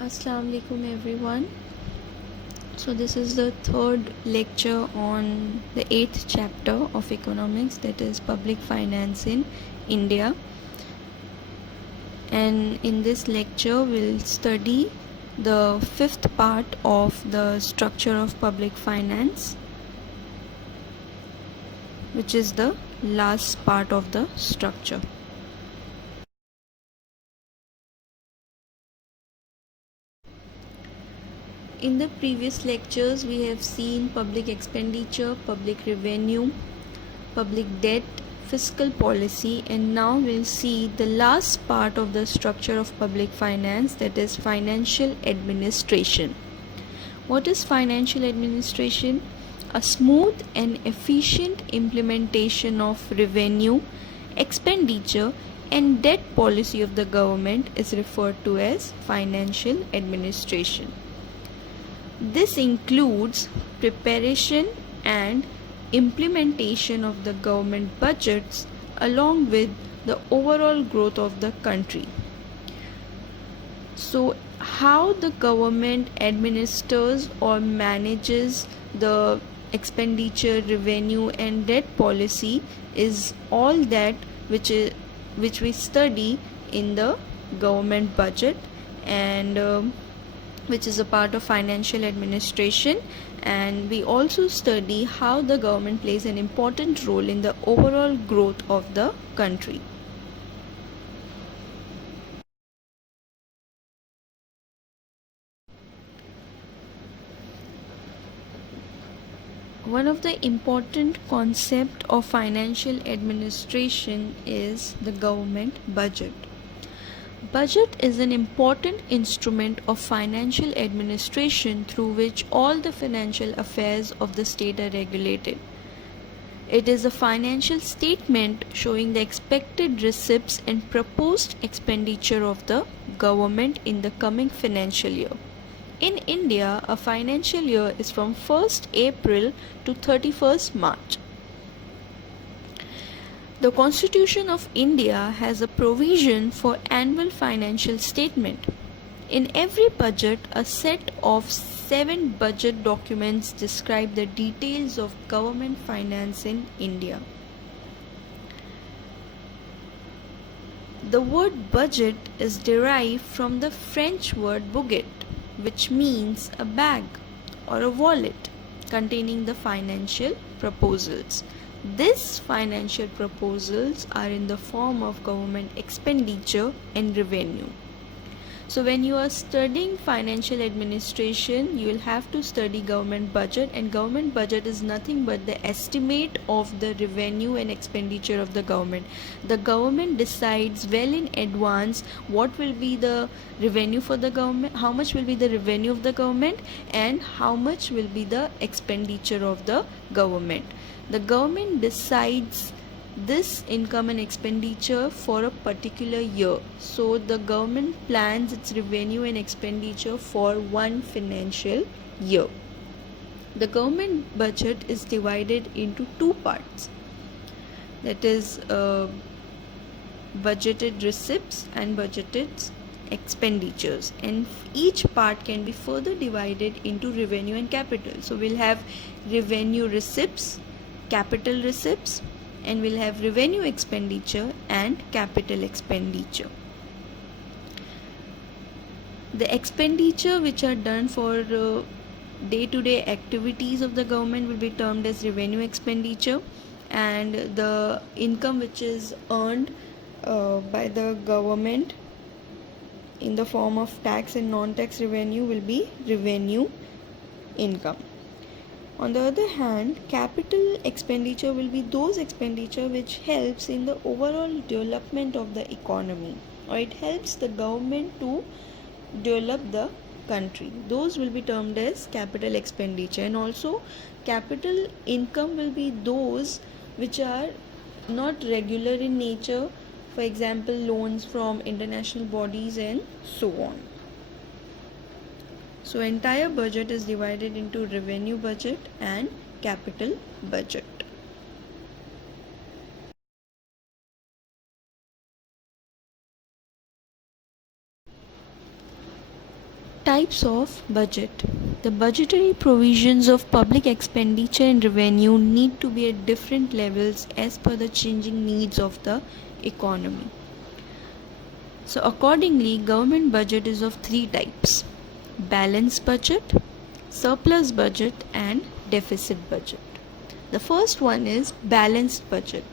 Assalamu alaikum everyone. So this is the third lecture on the 8th chapter of economics, that is public finance in India. And in this lecture we'll study the fifth part of the structure of public finance, which is the last part of the structure. In the previous lectures we have seen public expenditure, public revenue, public debt, fiscal policy, and now we'll see the last part of the structure of public finance, that is financial administration. What is financial administration? A smooth and efficient implementation of revenue, expenditure, and debt policy of the government is referred to as financial administration. This includes preparation and implementation of the government budgets along with the overall growth of the country. So, how the government administers or manages the expenditure, revenue, and debt policy is all that which we study in the government budget, and which is a part of financial administration. And we also study how the government plays an important role in the overall growth of the country. One of the important concept of financial administration is the government budget. Budget is an important instrument of financial administration through which all the financial affairs of the state are regulated. It is a financial statement showing the expected receipts and proposed expenditure of the government in the coming financial year. In India, a financial year is from 1st April to 31st March. The Constitution of India has a provision for annual financial statement. In every budget, a set of 7 budget documents describe the details of government finance in India. The word budget is derived from the French word budget, which means a bag or a wallet containing the financial proposals. These financial proposals are in the form of government expenditure and revenue. So when you are studying financial administration, you will have to study government budget, and government budget is nothing but the estimate of the revenue and expenditure of the government. The government decides well in advance what will be the revenue for the government, how much will be the revenue of the government, and how much will be the expenditure of the government. The government decides this income and expenditure for a particular year. So the government plans its revenue and expenditure for one financial year. The government budget is divided into two parts, that is budgeted receipts and budgeted expenditures, and each part can be further divided into revenue and capital. So we'll have revenue receipts, capital receipts, and we'll have revenue expenditure and capital expenditure. The expenditure which are done for day-to-day activities of the government will be termed as revenue expenditure, and the income which is earned by the government in the form of tax and non-tax revenue will be revenue income. On the other hand, capital expenditure will be those expenditure which helps in the overall development of the economy, or it helps the government to develop the country. Those will be termed as capital expenditure. And also capital income will be those which are not regular in nature, for example loans from international bodies and so on. So entire budget is divided into revenue budget and capital budget. Types of budget. The budgetary provisions of public expenditure and revenue need to be at different levels as per the changing needs of the economy. So accordingly, government budget is of three types: balanced budget, surplus budget, and deficit budget. The first one is balanced budget.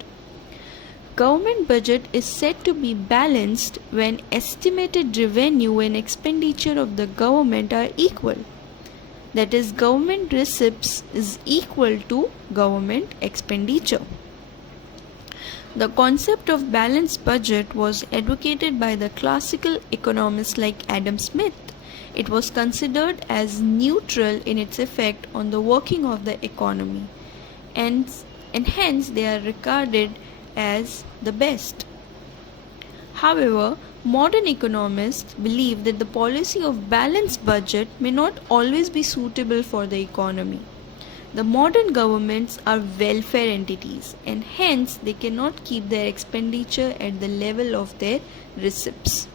Government budget is said to be balanced when estimated revenue and expenditure of the government are equal. That is, government receipts is equal to government expenditure. The concept of balanced budget was advocated by the classical economists like Adam Smith. It was considered as neutral in its effect on the working of the economy, and hence they are regarded as the best. However, modern economists believe that the policy of balanced budget may not always be suitable for the economy. The modern governments are welfare entities, and hence they cannot keep their expenditure at the level of their receipts.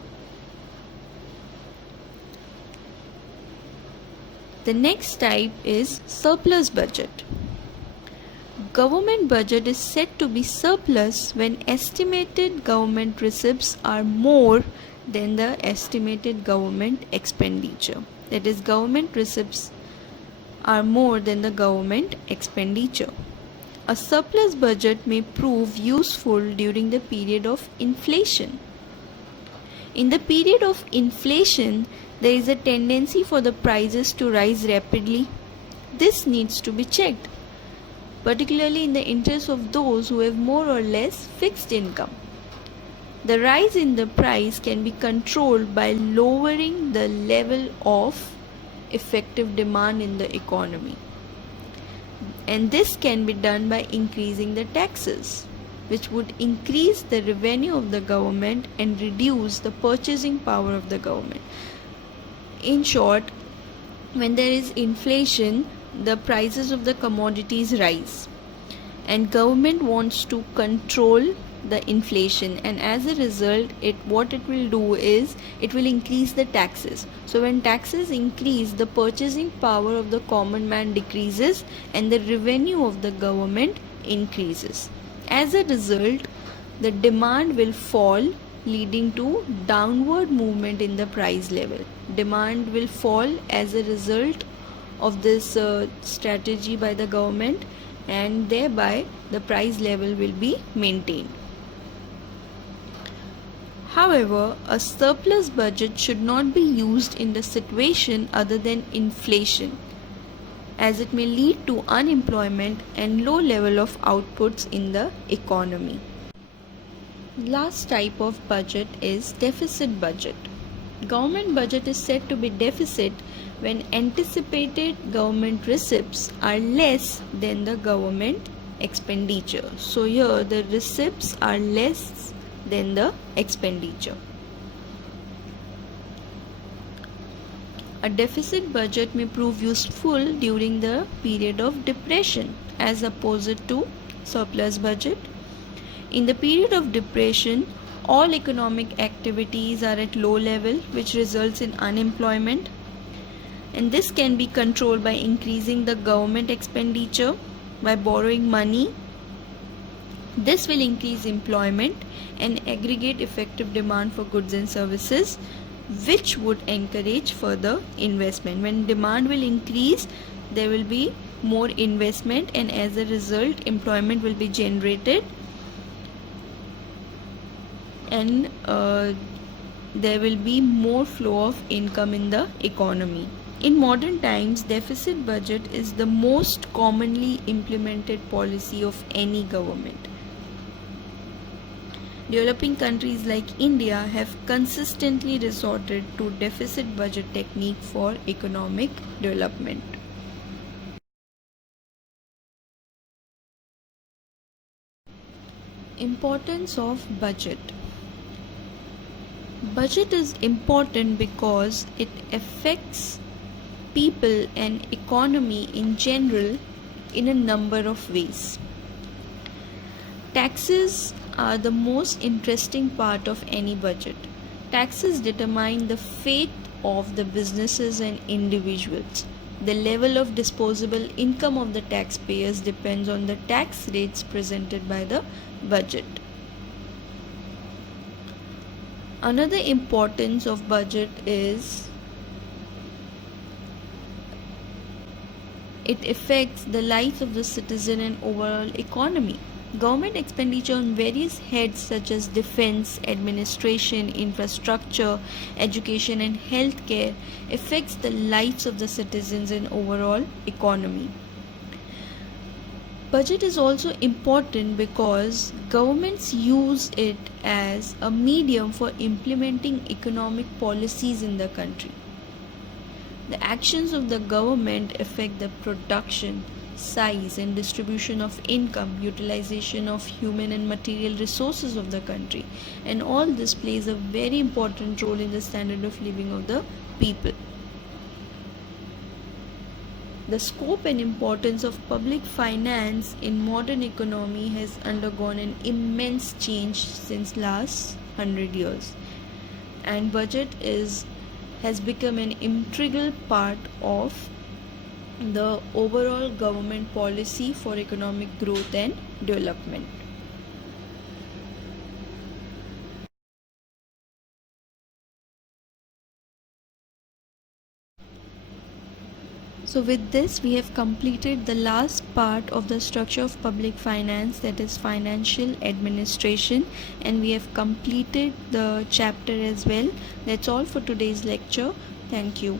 The next type is surplus budget. Government budget is said to be surplus when estimated government receipts are more than the estimated government expenditure. That is, government receipts are more than the government expenditure. A surplus budget may prove useful during the period of inflation. In the period of inflation, there is a tendency for the prices to rise rapidly. This needs to be checked, particularly in the interest of those who have more or less fixed income. The rise in the price can be controlled by lowering the level of effective demand in the economy, and this can be done by increasing the taxes, which would increase the revenue of the government and reduce the purchasing power of the government. In short, when there is inflation, the prices of the commodities rise, and government wants to control the inflation, and as a result what it will do is it will increase the taxes. So when taxes increase, the purchasing power of the common man decreases and the revenue of the government increases. As a result, the demand will fall, leading to downward movement in the price level. Demand will fall as a result of this strategy by the government, and thereby the price level will be maintained. However, a surplus budget should not be used in the situation other than inflation, as it may lead to unemployment and low level of outputs in the economy. Last type of budget is deficit budget. Government budget is said to be deficit when anticipated government receipts are less than the government expenditure. So here the receipts are less than the expenditure. A deficit budget may prove useful during the period of depression as opposed to surplus budget. In the period of depression, all economic activities are at low level, which results in unemployment, and this can be controlled by increasing the government expenditure, by borrowing money. This will increase employment and aggregate effective demand for goods and services, which would encourage further investment. When demand will increase, there will be more investment, and as a result employment will be generated, and there will be more flow of income in the economy. In modern times, deficit budget is the most commonly implemented policy of any government. Developing countries like India have consistently resorted to deficit budget technique for economic development. Importance of budget. Budget is important because it affects people and economy in general in a number of ways. Taxes are the most interesting part of any budget. Taxes determine the fate of the businesses and individuals. The level of disposable income of the taxpayers depends on the tax rates presented by the budget. Another importance of budget is it affects the life of the citizen and overall economy. Government expenditure on various heads such as defense, administration, infrastructure, education and healthcare affects the lives of the citizens and overall economy. Budget is also important because governments use it as a medium for implementing economic policies in the country. The actions of the government affect the production, size and distribution of income, utilization of human and material resources of the country, and all this plays a very important role in the standard of living of the people. The scope and importance of public finance in modern economy has undergone an immense change since last 100 years, and budget has become an integral part of the overall government policy for economic growth and development. So with this we have completed the last part of the structure of public finance, that is financial administration, and we have completed the chapter as well. That's all for today's lecture. Thank you.